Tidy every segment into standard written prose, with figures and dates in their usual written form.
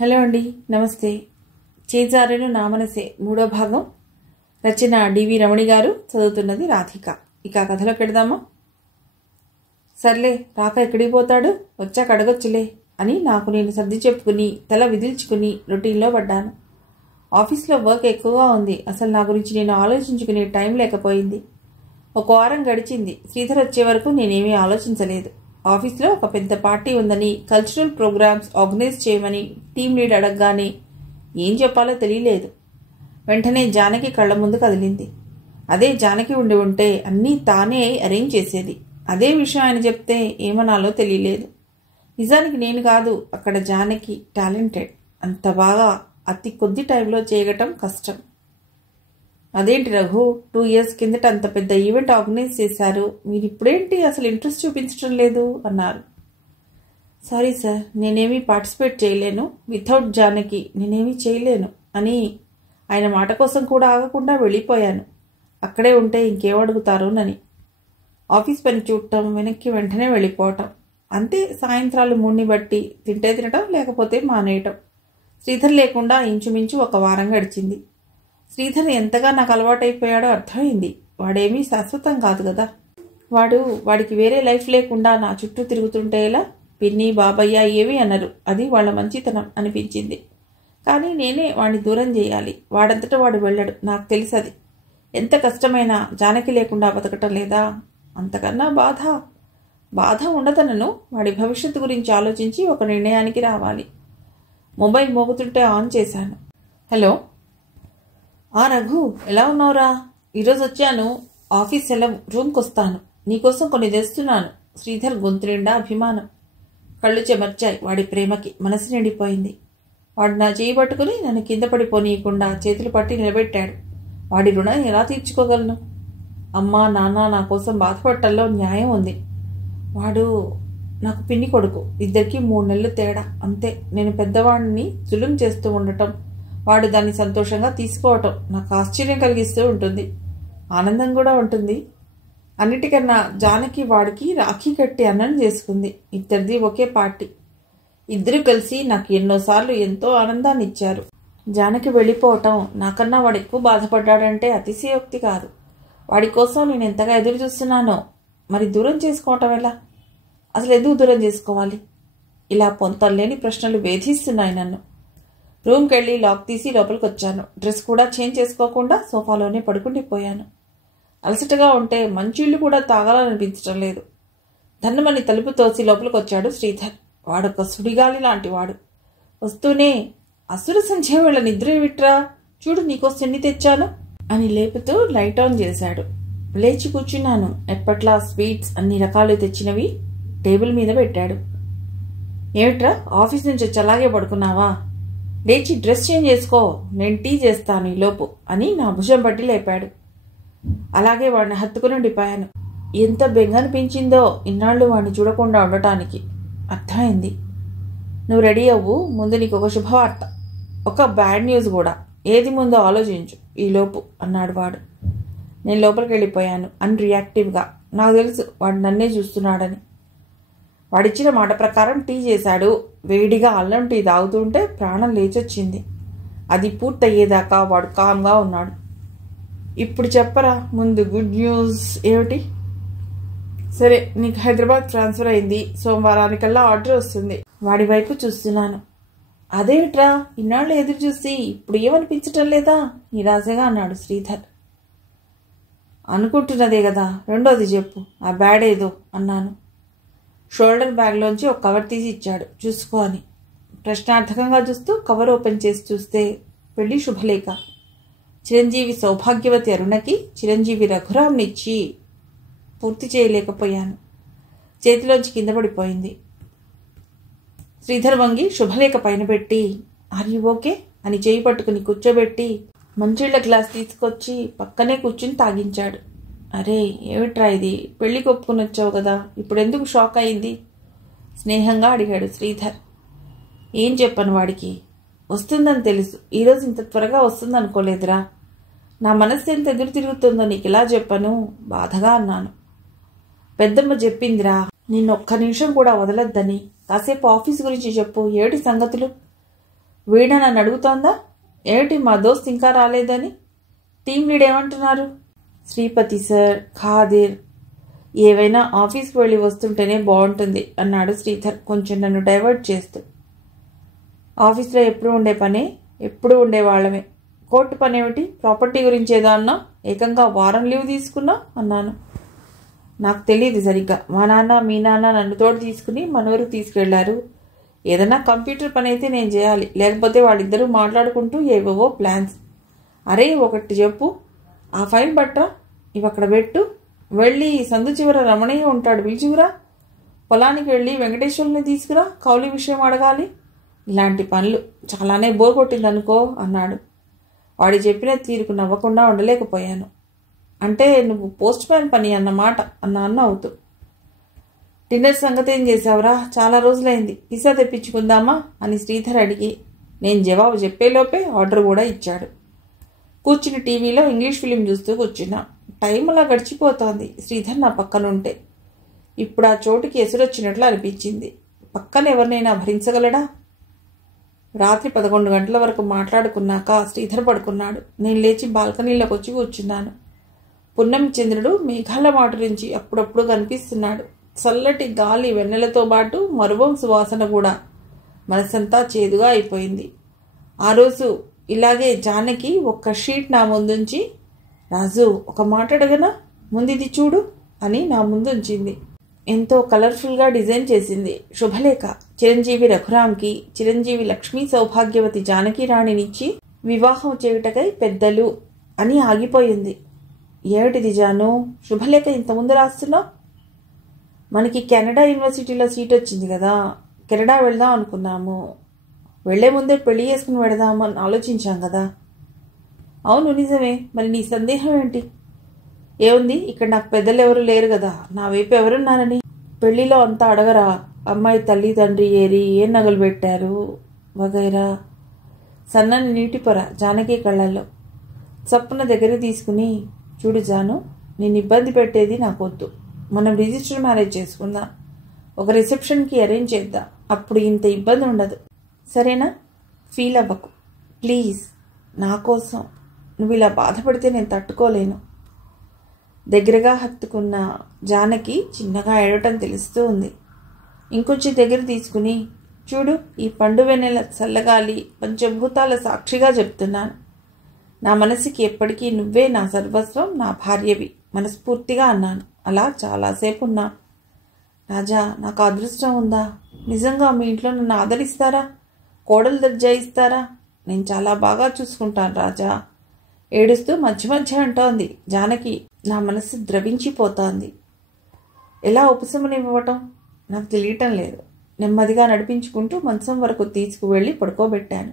Hello అండి, నమస్తే. చేజారెను నా మనసే మూడో భాగం. రచన డివి రమణి గారు, చదువుతున్నది రాధిక. ఇక కథలోకి వెళదామా? సర్లే, రాక ఎక్కడికి పోతాడు, వచ్చాక అడగొచ్చులే అని నాకు నేను సర్ది చెప్పుకుని తల విదిల్చుకుని రొటీన్లో పడ్డాను. ఆఫీస్లో వర్క్ ఎక్కువగా ఉంది. అసలు నా గురించి నేను ఆలోచించుకునే టైం లేకపోయింది. ఒక వారం గడిచింది. శ్రీధర్ వచ్చే వరకు నేనేమీ ఆలోచించలేదు. ఆఫీస్లో ఒక పెద్ద పార్టీ ఉందని, కల్చరల్ ప్రోగ్రామ్స్ ఆర్గనైజ్ చేయమని టీం లీడ్ అడగగానే ఏం చెప్పాలో తెలియలేదు. వెంటనే జానకి కళ్ళ ముందు కదిలింది. అదే జానకి ఉండి ఉంటే అన్నీ తానే అరేంజ్ చేసేది. అదే విషయం ఆయన చెప్తే ఏమనాలో తెలియలేదు. నిజానికి నేను కాదు, అక్కడ జానకి టాలెంటెడ్. అంత బాగా అతి కొద్ది టైంలో చేయగటం కష్టం. అదేంటి రఘు, 2 years కిందట అంత పెద్ద ఈవెంట్ ఆర్గనైజ్ చేశారు, మీరు ఇప్పుడేంటి అసలు ఇంట్రెస్ట్ చూపించడం లేదు అన్నారు. సారీ సార్, నేనేమీ పార్టిసిపేట్ చేయలేను. వితౌట్ జానకి నేనేమీ చేయలేను అని ఆయన మాట కోసం కూడా ఆగకుండా వెళ్ళిపోయాను. అక్కడే ఉంటే ఇంకేమడుగుతారోనని. ఆఫీస్ పని చూడటం, వెనక్కి వెంటనే వెళ్ళిపోవటం అంతే. సాయంత్రాలు మూడ్ని బట్టి తింటే తినటం, లేకపోతే మానేయటం. శ్రీధర్ లేకుండా ఇంచుమించు ఒక వారం గడిచింది. శ్రీధర్ ఎంతగా నాకు అలవాటైపోయాడో అర్థమైంది. వాడేమీ శాశ్వతం కాదు కదా. వాడికి వేరే లైఫ్ లేకుండా నా చుట్టూ తిరుగుతుంటే ఎలా? పిన్ని, బాబయ్య ఏమీ అనరు. అది వాళ్ళ మంచితనం అనిపించింది. కానీ నేనే వాడిని దూరం చేయాలి. వాడంతటా వాడు వెళ్ళడు, నాకు తెలుసది. ఎంత కష్టమైనా జానకి లేకుండా బతకటం లేదా? అంతకన్నా బాధ ఉండదనను. వాడి భవిష్యత్తు గురించి ఆలోచించి ఒక నిర్ణయానికి రావాలి. మొబైల్ మోగుతుంటే ఆన్ చేశాను. హలో. రఘు, ఎలా ఉన్నావురా? ఈరోజు వచ్చాను. ఆఫీస్ సెలవు, రూమ్కి వస్తాను. నీకోసం కొన్ని తెస్తున్నాను. శ్రీధర్ గొంతు నిండా అభిమానం. కళ్ళు చెమర్చాయి. వాడి ప్రేమకి మనసు నిండిపోయింది. వాడు నా చేయి పట్టుకుని నన్ను కింద పడిపోనీయకుండా చేతులు పట్టి నిలబెట్టాడు. వాడి రుణం ఎలా తీర్చుకోగలను? అమ్మా, నాన్న నా కోసం బాధపడటంలో న్యాయం ఉంది. వాడు నాకు పిన్ని కొడుకు. ఇద్దరికి 3 నెలలు తేడా, అంతే. నేను పెద్దవాడిని జులుం చేస్తూ ఉండటం, వాడు దాన్ని సంతోషంగా తీసుకోవటం నాకు ఆశ్చర్యం కలిగిస్తూ ఉంటుంది. ఆనందం కూడా ఉంటుంది. అన్నిటికన్నా జానకి వాడికి రాఖీ కట్టి అన్నం చేసుకుంది. ఇద్దరిది ఒకే పార్టీ. ఇద్దరు కలిసి నాకు ఎన్నోసార్లు ఎంతో ఆనందాన్ని ఇచ్చారు. జానకి వెళ్ళిపోవటం, నాకన్నా వాడు ఎక్కువ బాధపడ్డాడంటే అతిశయోక్తి కాదు. వాడి కోసం నేను ఎంతగా ఎదురు చూస్తున్నానో. మరి దూరం చేసుకోవటం ఎలా? అసలు ఎందుకు దూరం చేసుకోవాలి? ఇలా పొంతలేని ప్రశ్నలు వేధిస్తున్నాయి నన్ను. రూమ్కి వెళ్ళి లాక్ తీసి లోపలికి వచ్చాను. డ్రెస్ కూడా చేంజ్ చేసుకోకుండా సోఫాలోనే పడుకుండిపోయాను. అలసటగా ఉంటే మంచిళ్ళు కూడా తాగాలనిపించడం లేదు. ధన్నమని తలుపు తోసి లోపలికి వచ్చాడు శ్రీధర్. వాడొక సుడిగాలి లాంటి వాడు. వస్తూనే, అసుర సంధ్య వేళ నిద్ర విట్రా, చూడు నీకోసం ఎన్ని తెచ్చాను అని లేపుతూ లైట్ ఆన్ చేశాడు. లేచి కూర్చున్నాను. ఎప్పట్లా స్వీట్స్ అన్ని రకాలు తెచ్చినవి టేబుల్ మీద పెట్టాడు. ఏమిట్రా, ఆఫీస్ నుంచి వచ్చి అలాగే పడుకున్నావా? లేచి డ్రెస్ చేంజ్ చేసుకో, నేను టీ చేస్తాను ఈలోపు అని నా భుజం పట్టి లేపాడు. అలాగే వాడిని హత్తుకుని ఉండిపోయాను. ఎంత బెంగనిపించిందో ఇన్నాళ్ళు వాడిని చూడకుండా ఉండటానికి. అర్థమైంది. నువ్వు రెడీ అవ్వు, ముందు నీకు ఒక శుభవార్త, ఒక బ్యాడ్ న్యూస్ కూడా. ఏది ముందో ఆలోచించు ఈలోపు అన్నాడు వాడు. నేను లోపలికి వెళ్ళిపోయాను అన్రియాక్టివ్గా. నాకు తెలుసు వాడు నన్నే చూస్తున్నాడని. వాడిచ్చిన మాట ప్రకారం టీ చేశాడు. వేడిగా అల్లం టీ తాగుతుంటే ప్రాణం లేచొచ్చింది. అది పూర్తయ్యేదాకా వాడు కామ్గా ఉన్నాడు. ఇప్పుడు చెప్పరా, ముందు గుడ్ న్యూస్ ఏమిటి? సరే, నీకు హైదరాబాద్ ట్రాన్స్ఫర్ అయింది. సోమవారానికల్లా ఆర్డర్ వస్తుంది. వాడి వైపు చూస్తున్నాను. అదేమిట్రా, ఇన్నాళ్ళు ఎదురు చూసి ఇప్పుడు ఏమనిపించటం లేదా? నిరాశగా అన్నాడు శ్రీధర్. అనుకుంటున్నదే కదా, రెండోది చెప్పు, ఆ బ్యాడ్ ఏదో అన్నాను. షోల్డర్ బ్యాగ్లోంచి ఒక కవర్ తీసి ఇచ్చాడు. చూసుకో అని. ప్రశ్నార్థకంగా చూస్తూ కవర్ ఓపెన్ చేసి చూస్తే పెళ్లి శుభలేఖ. చిరంజీవి సౌభాగ్యవతి అరుణకి చిరంజీవి రఘురామ్నిచ్చి పూర్తి చేయలేకపోయాను. చేతిలోంచి కింద పడిపోయింది. శ్రీధర్ వంగి శుభలేఖ పైన పెట్టి, ఆర్ యు ఓకే అని చేయి పట్టుకుని కూర్చోబెట్టి మంచిళ్ళ గ్లాస్ తీసుకొచ్చి పక్కనే కూర్చుని తాగించాడు. అరే, ఏమిట్రా ఇది? పెళ్లికి ఒప్పుకుని వచ్చావు కదా, ఇప్పుడు ఎందుకు షాక్ అయింది? స్నేహంగా అడిగాడు శ్రీధర్. ఏం చెప్పను వాడికి? వస్తుందని తెలుసు. ఈరోజు ఇంత త్వరగా వస్తుందనుకోలేదురా. నా మనస్సు ఎంత ఎదురు తిరుగుతుందో నీకు ఎలా చెప్పను? బాధగా అన్నాను. పెద్దమ్మ చెప్పిందిరా, నిన్నొక్క నిమిషం కూడా వదలొద్దని. కాసేపు ఆఫీస్ గురించి చెప్పు, ఏమిటి సంగతులు? వీణ నన్ను అడుగుతోందా ఏమిటి మా దోస్త్ ఇంకా రాలేదని? టీం లీడ్ ఏమంటున్నారు? శ్రీపతి సార్, ఖాదిర్ ఏవైనా ఆఫీస్కి వెళ్ళి వస్తుంటేనే బాగుంటుంది అన్నాడు శ్రీధర్ కొంచెం నన్ను డైవర్ట్ చేస్తూ. ఆఫీస్లో ఎప్పుడు ఉండే పనే, ఎప్పుడు ఉండేవాళ్ళమే. కోర్టు పని ఏమిటి? ప్రాపర్టీ గురించి ఏదో అన్నా, ఏకంగా వారం లీవ్ తీసుకున్నా అన్నాను. నాకు తెలియదు సరిగ్గా. మా నాన్న మీ నాన్న నన్ను తోడు తీసుకుని మనూరికి తీసుకెళ్లారు. ఏదైనా కంప్యూటర్ పని అయితే నేను చేయాలి, లేకపోతే వాళ్ళిద్దరూ మాట్లాడుకుంటూ ఏవేవో ప్లాన్స్. అరే ఒకటి చెప్పు, ఆ ఫైల్ బట్రా ఇవి అక్కడ పెట్టు, వెళ్ళి సందు చివర రమణయ్య ఉంటాడు పిలిచివురా, పొలానికి వెళ్ళి వెంకటేశ్వరుని తీసుకురా, కౌలి విషయం అడగాలి. ఇలాంటి పనులు చాలానే బోర్ కొట్టిందనుకో అన్నాడు. వాడి చెప్పిన తీరుకు నవ్వకుండా ఉండలేకపోయాను. అంటే నువ్వు పోస్ట్ మ్యాన్ పని అన్నమాట అన్న అవుతూ. డిన్నర్ సంగతి ఏం చేసావురా? చాలా రోజులైంది, పిజ్జా తెప్పించుకుందామా అని శ్రీధర్ అడిగి నేను జవాబు చెప్పేలోపే ఆర్డర్ కూడా ఇచ్చాడు. కూర్చుని టీవీలో ఇంగ్లీష్ ఫిలిం చూస్తూ కూర్చున్నా. టైం అలా గడిచిపోతోంది శ్రీధర్ నా పక్కనుంటే. ఇప్పుడు ఆ చోటుకి ఎసురొచ్చినట్లు అనిపించింది. పక్కన ఎవరినైనా భరించగలడా? రాత్రి 11 గంటల వరకు మాట్లాడుకున్నాక శ్రీధర్ పడుకున్నాడు. నేను లేచి బాల్కనీలోకి వచ్చి కూర్చున్నాను. పున్నమి చంద్రుడు మేఘాల మాటు నుంచి అప్పుడప్పుడు కనిపిస్తున్నాడు. చల్లటి గాలి వెన్నెలతో పాటు మరువం సువాసన కూడా. మనసంతా చేదుగా అయిపోయింది. ఆ రోజు ఇలాగే జానకి ఒక్క షీట్ నా ముందుంచి, రాజు ఒక మాట అడగనా, ముందిది చూడు అని నా ముందుంచింది. ఎంతో కలర్ఫుల్గా డిజైన్ చేసింది. శుభలేఖ. చిరంజీవి రఘురాంకి చిరంజీవి లక్ష్మీ సౌభాగ్యవతి జానకి రాణినిచ్చి వివాహం చేయుటకై పెద్దలు అని ఆగిపోయింది. ఏమిటిది జాను, శుభలేఖ ఇంతకుముందు రాస్తున్నావు? మనకి కెనడా యూనివర్సిటీలో సీట్ వచ్చింది కదా, కెనడా వెళ్దాం అనుకున్నాము. వెళ్లే ముందే పెళ్లి చేసుకుని వెళదామని ఆలోచించాం కదా. అవును నిజమే, మరి నీ సందేహం ఏంటి? ఏముంది, ఇక్కడ నాకు పెద్దలు ఎవరు లేరు కదా, నా వైపు ఎవరున్నారని. పెళ్లిలో అంతా అడగరా, అమ్మాయి తల్లి తండ్రి ఏరి, ఏ నగలు పెట్టారు వగైరా. సన్నని నీటి పొర జానకి కళ్ళల్లో. చప్పున దగ్గర తీసుకుని, చూడు జాను, నేను ఇబ్బంది పెట్టేది నాకొద్దు. మనం రిజిస్టర్ మ్యారేజ్ చేసుకుందాం. ఒక రిసెప్షన్కి అరేంజ్ చేద్దాం. అప్పుడు ఇంత ఇబ్బంది ఉండదు. సరేనా? ఫీల్ అవ్వకు ప్లీజ్. నా కోసం నువ్వు ఇలా బాధపడితే నేను తట్టుకోలేను. దగ్గరగా హత్తుకున్న జానకి చిన్నగా ఏడవటం తెలుస్తూ ఉంది. ఇంకొంచెం దగ్గర తీసుకుని, చూడు, ఈ పండు వెన్నెల చల్లగాలి పంచభూతాల సాక్షిగా చెప్తున్నాను. నా మనసుకి ఎప్పటికీ నువ్వే నా సర్వస్వం, నా భార్యవి మనస్ఫూర్తిగా అన్నాను. అలా చాలాసేపు ఉన్నా. రాజా, నాకు అదృష్టం ఉందా? నిజంగా మీ ఇంట్లో నన్ను ఆదరిస్తారా? కోడలు దర్జా ఇస్తారా? నేను చాలా బాగా చూసుకుంటాను రాజా. ఏడుస్తూ మధ్య మధ్య అంటోంది జానకి. నా మనసు ద్రవించిపోతోంది. ఎలా ఉపశమనివ్వటం నాకు తెలియటం లేదు. నెమ్మదిగా నడిపించుకుంటూ మంచం వరకు తీసుకువెళ్ళి పడుకోబెట్టాను.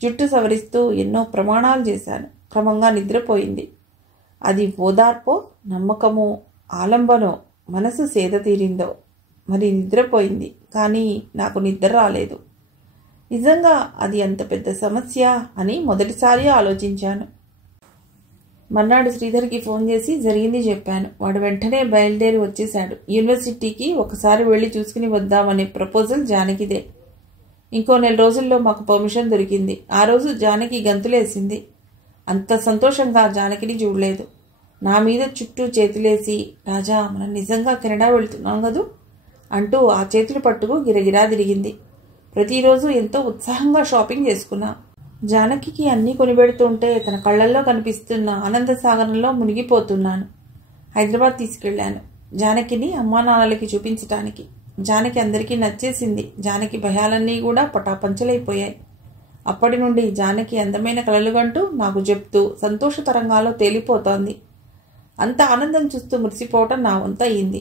జుట్టు సవరిస్తూ ఎన్నో ప్రమాణాలు చేశాను. క్రమంగా నిద్రపోయింది. అది ఓదార్పో, నమ్మకమో, ఆలంబనో, మనసు సేద తీరిందో మరి నిద్రపోయింది. కానీ నాకు నిద్ర రాలేదు. నిజంగా అది అంత పెద్ద సమస్య అని మొదటిసారి ఆలోచించాను. మర్నాడు శ్రీధర్కి ఫోన్ చేసి జరిగింది చెప్పాను. వాడు వెంటనే బయలుదేరి వచ్చేశాడు. యూనివర్సిటీకి ఒకసారి వెళ్ళి చూసుకుని వద్దామనే ప్రపోజల్ జానకిదే. ఇంకో 4 రోజుల్లో మాకు పర్మిషన్ దొరికింది. ఆ రోజు జానకి గంతులేసింది. అంత సంతోషంగా జానకిని చూడలేదు. నా మీద చుట్టూ చేతులేసి, రాజా మనం నిజంగా కెనడా వెళ్తున్నాం కదూ అంటూ ఆ చేతులు పట్టుకు గిరగిరా తిరిగింది. ప్రతిరోజు ఎంతో ఉత్సాహంగా షాపింగ్ చేసుకున్నా. జానకికి అన్నీ కొనిపెడుతుంటే తన కళ్ళల్లో కనిపిస్తున్న ఆనంద సాగరంలో మునిగిపోతున్నాను. హైదరాబాద్ తీసుకెళ్లాను జానకిని అమ్మా నాన్నలకి చూపించటానికి. జానకి అందరికీ నచ్చేసింది. జానకి భయాలన్నీ కూడా పటాపంచలైపోయాయి. అప్పటి నుండి జానకి అందమైన కలలుగంటూ నాకు చెప్తూ సంతోష తరంగాల్లో తేలిపోతోంది. అంత ఆనందం చూస్తూ మురిసిపోవటం నా వంత అయింది.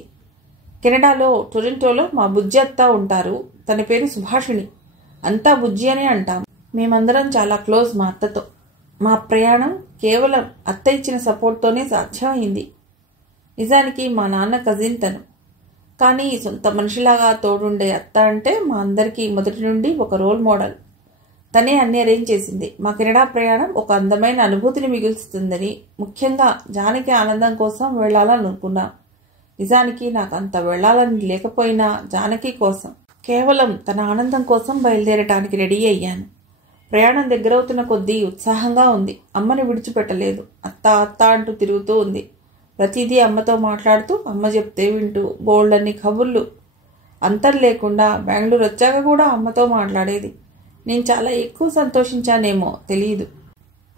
కెనడాలో టొరంటోలో మా బుజ్జి అత్త ఉంటారు. తన పేరు సుభాషిణి. అంతా బుజ్జి అనే అంటాం. మేమందరం చాలా క్లోజ్ మా అత్తతో. మా ప్రయాణం కేవలం అత్త ఇచ్చిన సపోర్ట్తోనే సాధ్యమైంది. నిజానికి మా నాన్న కజిన్ తను. కానీ సొంత మనిషిలాగా తోడుండే అత్త అంటే మా అందరికీ మొదటి నుండి ఒక రోల్ మోడల్. తనే అన్ని అరేంజ్ చేసింది. మా కెనడా ప్రయాణం ఒక అందమైన అనుభూతిని మిగుల్స్తుందని, ముఖ్యంగా జానకి ఆనందం కోసం వెళ్లాలని అనుకున్నా. నిజానికి నాకు అంత వెళ్లాలని లేకపోయినా జానకి కోసం, కేవలం తన ఆనందం కోసం బయలుదేరటానికి రెడీ అయ్యాను. ప్రయాణం దగ్గరవుతున్న కొద్దీ ఉత్సాహంగా ఉంది. అమ్మని విడిచిపెట్టలేదు. అత్త అత్త అంటూ తిరుగుతూ ఉంది. ప్రతిదీ అమ్మతో మాట్లాడుతూ, అమ్మ చెప్తే వింటూ, బోల్డన్ని కబుర్లు. అంతం లేకుండా బెంగళూరు వచ్చాక కూడా అమ్మతో మాట్లాడేది. నేను చాలా ఎక్కువ సంతోషించానేమో తెలియదు.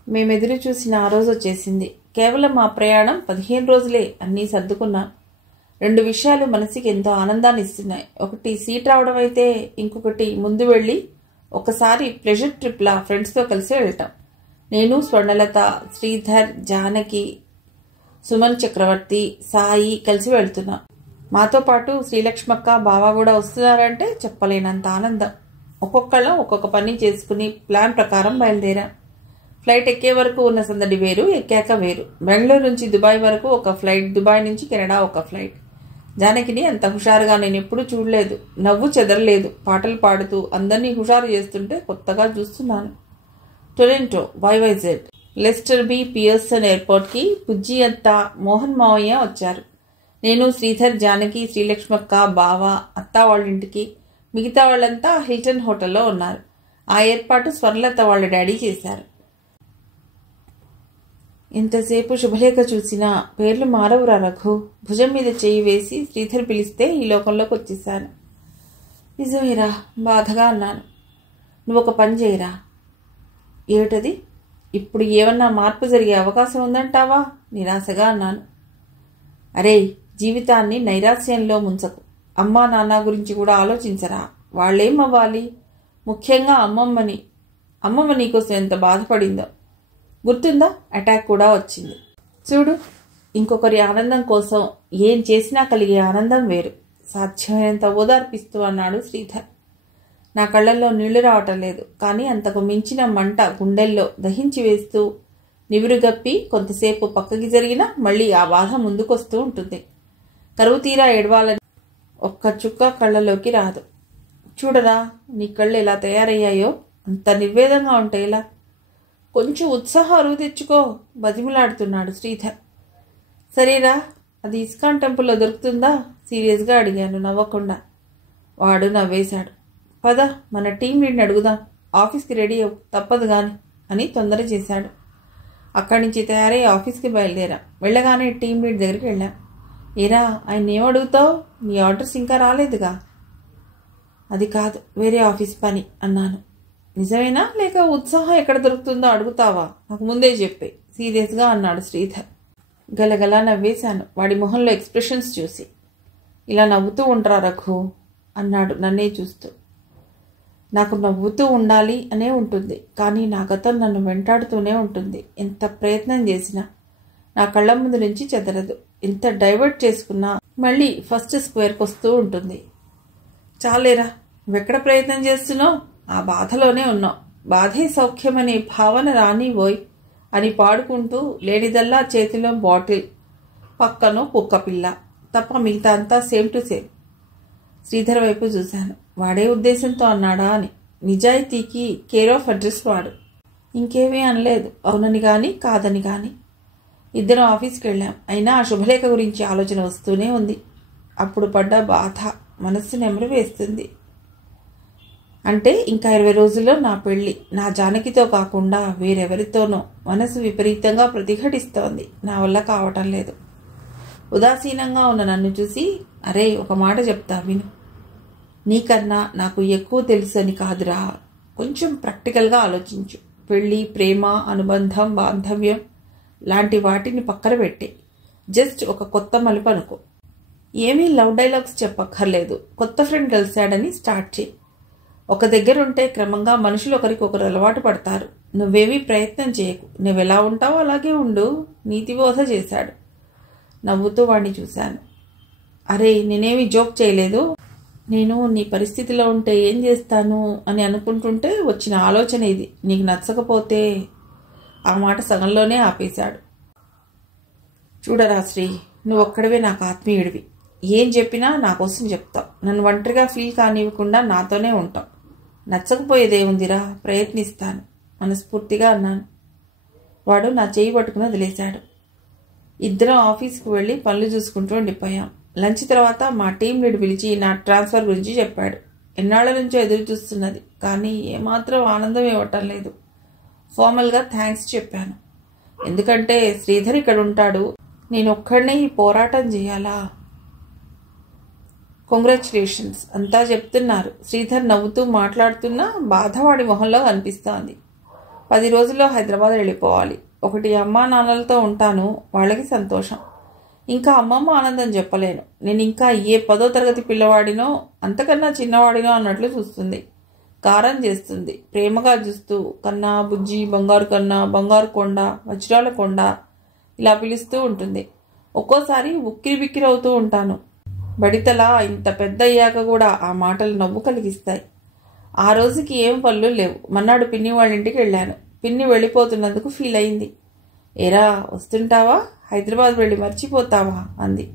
మేమెదురు చూసిన ఆ రోజు వచ్చేసింది. కేవలం మా ప్రయాణం 15 రోజులే. అన్నీ సర్దుకున్నా. 2 విషయాలు మనసుకి ఎంతో ఆనందాన్ని ఇస్తున్నాయి. ఒకటి సీట్ రావడం అయితే, ఇంకొకటి ముందు వెళ్ళి ఒకసారి ప్లెజర్ ట్రిప్లా ఫ్రెండ్స్తో కలిసి వెళ్ళటం. నేను, స్వర్ణలత, శ్రీధర్, జానకి, సుమన్ చక్రవర్తి, సాయి కలిసి వెళ్తున్నా. మాతో పాటు శ్రీలక్ష్మక్క, బావ కూడా వస్తున్నారంటే చెప్పలేనంత ఆనందం. ఒక్కొక్కళ్ళం ఒక్కొక్క పని చేసుకుని ప్లాన్ ప్రకారం బయలుదేరా. ఫ్లైట్ ఎక్కే వరకు ఉన్న సందడి వేరు, ఎక్కాక వేరు. బెంగళూరు నుంచి దుబాయ్ వరకు ఒక ఫ్లైట్, దుబాయ్ నుంచి కెనడా ఒక ఫ్లైట్. జానకిని అంత హుషారుగా నేను ఎప్పుడూ చూడలేదు. నవ్వు చెదరలేదు. పాటలు పాడుతూ అందరినీ హుషారు చేస్తుంటే కొత్తగా చూస్తున్నాను. Toronto, YZ, Lester B Pearson ఎయిర్పోర్ట్కి బుజ్జి అత్త, మోహన్ మావయ్య వచ్చారు. నేను, శ్రీధర్, జానకి, శ్రీలక్ష్మక్క, బావ, అత్త వాళ్ళింటికి. మిగతా వాళ్ళంతా హిల్టన్ హోటల్లో ఉన్నారు. ఆ ఏర్పాటు స్వర్ణలత వాళ్ళ డాడీ చేశారు. ఎంతసేపు శుభలేఖ చూసినా పేర్లు మారవురా రఘు. భుజం మీద చేయి వేసి శ్రీధర్ పిలిస్తే ఈ లోకంలోకి వచ్చేసాను. నిజమేరా, బాధగా అన్నాను. నువ్వు ఒక పని చేయరా. ఏమిటది? ఇప్పుడు ఏమన్నా మార్పు జరిగే అవకాశం ఉందంటావా? నిరాశగా అన్నాను. అరే, జీవితాన్ని నైరాశ్యంలో ముంచకు. అమ్మా నాన్న గురించి కూడా ఆలోచించరా. వాళ్ళేమవ్వాలి? ముఖ్యంగా అమ్మమ్మ నీకోసం ఎంత బాధపడిందో గుర్తుందా? అటాక్ కూడా వచ్చింది. చూడు, ఇంకొకరి ఆనందం కోసం ఏం చేసినా కలిగే ఆనందం వేరు. సాధ్యమైనంత ఓదార్పిస్తూ అన్నాడు శ్రీధర్. నా కళ్ళల్లో నీళ్లు రావటం లేదు. కానీ అంతకు మించిన మంట గుండెల్లో దహించి వేస్తూ నివురుగప్పి కొంతసేపు పక్కకి జరిగినా మళ్ళీ ఆ బాధ ముందుకొస్తూ ఉంటుంది. కరువు తీరా ఏడవాలని ఒక్క చుక్క కళ్ళలోకి రాదు. చూడరా, నీ కళ్ళు ఎలా తయారయ్యాయో. అంత నిర్వేదంగా ఉంటాయిలా. కొంచెం ఉత్సాహం అరువు తెచ్చుకో, బతిమిలాడుతున్నాడు శ్రీధర్. సరేరా, అది ఇస్కాన్ టెంపుల్లో దొరుకుతుందా? సీరియస్గా అడిగాను నవ్వకుండా. వాడు నవ్వేశాడు. పద, మన టీం లీడ్ని అడుగుదాం. ఆఫీస్కి రెడీ అవ్వు, తప్పదు గాని అని తొందర చేశాడు. అక్కడి నుంచి తయారై ఆఫీస్కి బయలుదేరాం. వెళ్ళగానే టీం లీడ్ దగ్గరికి వెళ్ళాం. ఏరా, ఆయన ఏమడుగుతావు? నీ ఆర్డర్స్ ఇంకా రాలేదుగా. అది కాదు, వేరే ఆఫీస్ పని అన్నాను. నిజమేనా, లేక ఉత్సాహం ఎక్కడ దొరుకుతుందో అడుగుతావా? నాకు ముందే చెప్పే, సీరియస్గా అన్నాడు శ్రీధర్. గలగలా నవ్వేశాను వాడి మొహంలో ఎక్స్ప్రెషన్స్ చూసి. ఇలా నవ్వుతూ ఉంటారా రఘు అన్నాడు నన్నే చూస్తూ. నాకు నవ్వుతూ ఉండాలి అనే ఉంటుంది, కానీ నా గతం నన్ను వెంటాడుతూనే ఉంటుంది. ఎంత ప్రయత్నం చేసినా నా కళ్ళ ముందు నుంచి చెదరదు. ఎంత డైవర్ట్ చేసుకున్నా మళ్ళీ ఫస్ట్ స్క్వేర్కి వస్తూ ఉంటుంది. చాలేరా, నువ్వెక్కడ ప్రయత్నం చేస్తున్నావు? ఆ బాధలోనే ఉన్నావు. బాధే సౌఖ్యమనే భావన రానివోయ్ అని పాడుకుంటూ లేనిదల్లా చేతిలో బాటిల్, పక్కనో కుక్క పిల్ల తప్ప మిగతా అంతా సేమ్ టు సేమ్. శ్రీధర్ వైపు చూశాను. వాడే ఉద్దేశంతో అన్నాడా అని. నిజాయితీకి కేర్ ఆఫ్ అడ్రస్ వాడు. ఇంకేమీ అనలేదు, అవునని కానీ కాదని కానీ. ఇద్దరం ఆఫీస్కి వెళ్ళాం. అయినా ఆ శుభలేఖ గురించి ఆలోచన వస్తూనే ఉంది. అప్పుడు పడ్డ బాధ మనస్సు నెమరు వేస్తుంది. అంటే ఇంకా 20 రోజుల్లో నా పెళ్లి. నా జానకితో కాకుండా వేరెవరితోనో. మనసు విపరీతంగా ప్రతిఘటిస్తోంది. నా వల్ల కావటం లేదు. ఉదాసీనంగా ఉన్న నన్ను చూసి, అరే, ఒక మాట చెప్తా విను. నీకన్నా నాకు ఎక్కువ తెలుసు అని కాదురా. కొంచెం ప్రాక్టికల్గా ఆలోచించు. పెళ్ళి, ప్రేమ, అనుబంధం, బాంధవ్యం లాంటి వాటిని పక్కన పెట్టే. జస్ట్ ఒక కొత్త మలుపు అనుకో. ఏమీ లవ్ డైలాగ్స్ చెప్పక్కర్లేదు. కొత్త ఫ్రెండ్ కలిశాడని స్టార్ట్ చేయి. ఒక దగ్గర ఉంటే క్రమంగా మనుషులు ఒకరికొకరు అలవాటు పడతారు. నువ్వేమీ ప్రయత్నం చేయకు. నువ్వెలా ఉంటావో అలాగే ఉండు. నీతిబోధ చేశాడు. నవ్వుతూ వాడిని చూశాను. అరే, నేనేమి జోక్ చేయలేదు. నేను నీ పరిస్థితిలో ఉంటే ఏం చేస్తాను అని అనుకుంటుంటే వచ్చిన ఆలోచన ఇది. నీకు నచ్చకపోతే ఆ మాట సగంలోనే ఆపేశాడు. చూడరా శ్రీ, నువ్వు ఒక్కడవే నాకు ఆత్మీయుడివి. ఏం చెప్పినా నా కోసం చెప్తావు. నన్ను ఒంటరిగా ఫీల్ కానివ్వకుండా నాతోనే ఉంటావు. నచ్చకపోయేదేముందిరా, ప్రయత్నిస్తాను మనస్ఫూర్తిగా అన్నాను. వాడు నా చేయి పట్టుకుని వదిలేశాడు. ఇద్దరం ఆఫీస్కి వెళ్ళి పనులు చూసుకుంటూ ఉండిపోయాం. లంచ్ తర్వాత మా టీం లీడ్ పిలిచి నా ట్రాన్స్ఫర్ గురించి చెప్పాడు. ఎన్నాళ్ళ నుంచో ఎదురు చూస్తున్నది, కానీ ఏమాత్రం ఆనందం ఇవ్వటం లేదు. ఫార్మల్గా థ్యాంక్స్ చెప్పాను. ఎందుకంటే శ్రీధర్ ఇక్కడ ఉంటాడు, నేను ఒక్కడనే ఈ పోరాటం చేయాలా? కంగ్రాచ్యులేషన్స్ అంతా చెప్తున్నారు. శ్రీధర్ నవ్వుతూ మాట్లాడుతున్నా బాధ వాడి మొహంలో కనిపిస్తోంది. 10 రోజుల్లో హైదరాబాద్ వెళ్ళిపోవాలి. ఒకటి అమ్మా నాన్నలతో ఉంటాను, వాళ్ళకి సంతోషం. ఇంకా అమ్మమ్మ ఆనందం చెప్పలేను. నేను ఇంకా ఏ 10వ తరగతి పిల్లవాడినో అంతకన్నా చిన్నవాడినో అన్నట్లు చూస్తుంది. కారం చేస్తుంది. ప్రేమగా చూస్తూ కన్నా, బుజ్జి, బంగారు కన్నా, బంగారు కొండ, వజ్రాల కొండ ఇలా పిలుస్తూ ఉంటుంది. ఒక్కోసారి ఉక్కిరి బిక్కిరి అవుతూ ఉంటాను. బడితలా ఇంత పెద్ద అయ్యాక కూడా ఆ మాటలు నవ్వు కలిగిస్తాయి. ఆ రోజుకి ఏం పనులు లేవు. మన్నాడు పిన్ని వాళ్ళ ఇంటికి వెళ్ళాను. పిన్ని వెళ్ళిపోతున్నందుకు ఫీల్ అయింది. ఏరా వస్తుంటావా? హైదరాబాద్ వెళ్ళి మర్చిపోతావా అంది.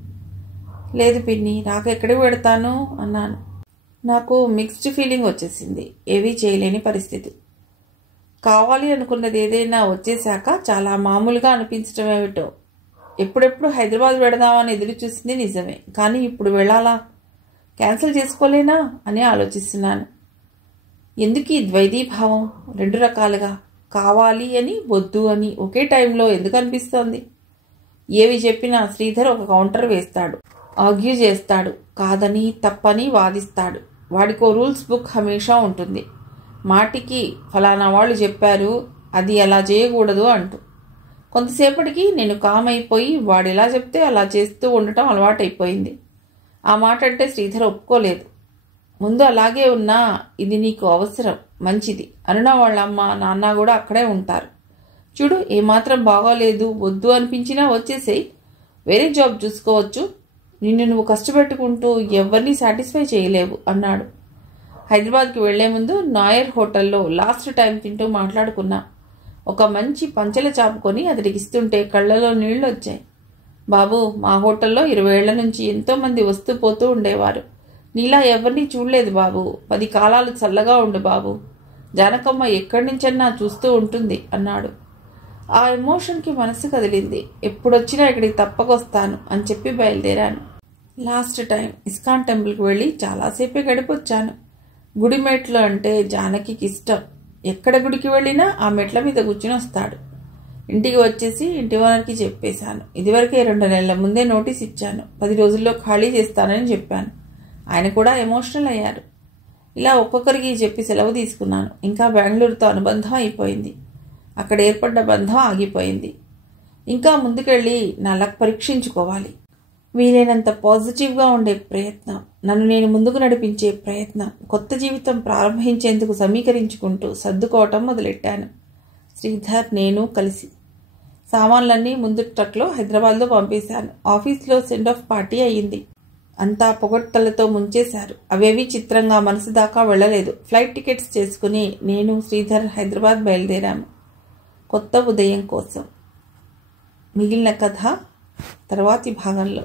లేదు పిన్ని, నాకెక్కడికి పెడతాను అన్నాను. నాకు మిక్స్డ్ ఫీలింగ్ వచ్చేసింది. ఏవీ చేయలేని పరిస్థితి. కావాలి అనుకున్నది ఏదైనా వచ్చేశాక చాలా మామూలుగా అనిపించడం ఏమిటో. ఎప్పుడెప్పుడు హైదరాబాద్ వెడదామని ఎదురు చూసింది నిజమే, కానీ ఇప్పుడు వెళ్ళాలా? క్యాన్సిల్ చేసుకోలేనా అని ఆలోచిస్తున్నాను. ఎందుకు ఈ ద్వైతీభావం? 2 రకాలుగా కావాలి అని, వద్దు అని ఒకే టైంలో ఎందుకు అనిపిస్తోంది? ఏవి చెప్పినా శ్రీధర్ ఒక కౌంటర్ వేస్తాడు, ఆర్గ్యూ చేస్తాడు, కాదని తప్పని వాదిస్తాడు. వాడికో రూల్స్ బుక్ హమేషా ఉంటుంది. మాటికి ఫలానా వాళ్ళు చెప్పారు, అది అలా చేయకూడదు అంటూ. కొంతసేపటికి నేను కామ్ అయిపోయి వాడు ఎలా చెప్తే అలా చేస్తూ ఉండటం అలవాటైపోయింది. ఆ మాట అంటే శ్రీధర్ ఒప్పుకోలేదు. ముందు అలాగే ఉన్నా, ఇది నీకు అవసరం, మంచిది. అరుణ వాళ్ళ అమ్మ నాన్న కూడా అక్కడే ఉంటారు. చూడు, ఏమాత్రం బాగోలేదు, వద్దు అనిపించినా వచ్చేసేయి, వేరే జాబ్ చూసుకోవచ్చు. నిన్ను నువ్వు కష్టపెట్టుకుంటూ ఎవరిని సాటిస్ఫై చేయలేవు అన్నాడు. హైదరాబాద్కి వెళ్లే ముందు నాయర్ హోటల్లో లాస్ట్ టైం తింటూ మాట్లాడుకున్నా. ఒక మంచి పంచెల చాపుకొని అతడికి ఇస్తుంటే కళ్ళలో నీళ్లు వచ్చాయి. బాబు, మా హోటల్లో 20 ఏళ్ల నుంచి ఎంతోమంది వస్తూ పోతూ ఉండేవారు. నీలా ఎవరిని చూడలేదు బాబు. 10 కాలాలు చల్లగా ఉండు బాబు. జానకమ్మ ఎక్కడి నుంచన్నా చూస్తూ ఉంటుంది అన్నాడు. ఆ ఎమోషన్కి మనసు కదిలింది. ఎప్పుడొచ్చినా ఇక్కడికి తప్పకొస్తాను అని చెప్పి బయలుదేరాను. లాస్ట్ టైం ఇస్కాన్ టెంపుల్కి వెళ్ళి చాలాసేపే గడిపొచ్చాను. గుడి మెట్లు అంటే జానకికి ఇష్టం. ఎక్కడ గుడికి వెళ్ళినా ఆ మెట్ల మీద కూర్చుని వస్తాడు. ఇంటికి వచ్చేసి ఇంటి వారికి చెప్పేశాను. ఇదివరకే 2 నెలల ముందే నోటీస్ ఇచ్చాను. 10 రోజుల్లో ఖాళీ చేస్తానని చెప్పాను. ఆయన కూడా ఎమోషనల్ అయ్యారు. ఇలా ఒక్కొక్కరికి చెప్పి సెలవు తీసుకున్నాను. ఇంకా బెంగళూరుతో అనుబంధం అయిపోయింది. అక్కడ ఏర్పడ్డ బంధం ఆగిపోయింది. ఇంకా ముందుకెళ్ళి నా లక్ పరీక్షించుకోవాలి. వీలైనంత పాజిటివ్గా ఉండే ప్రయత్నం, నన్ను నేను ముందుకు నడిపించే ప్రయత్నం, కొత్త జీవితం ప్రారంభించేందుకు సమీకరించుకుంటూ సర్దుకోవటం మొదలెట్టాను. శ్రీధర్ నేను కలిసి సామాన్లన్నీ ముందు ట్రక్లో హైదరాబాద్లో పంపేశాను. ఆఫీస్లో సెండ్ ఆఫ్ పార్టీ అయ్యింది. అంతా పొగడ్తలతో ముంచేశారు. అవేవి చిత్రంగా మనసు దాకా వెళ్ళలేదు. ఫ్లైట్ టికెట్స్ చేసుకుని నేను శ్రీధర్ హైదరాబాద్ బయలుదేరాము కొత్త ఉదయం కోసం. మిగిలిన కథ తర్వాతి భాగంలో.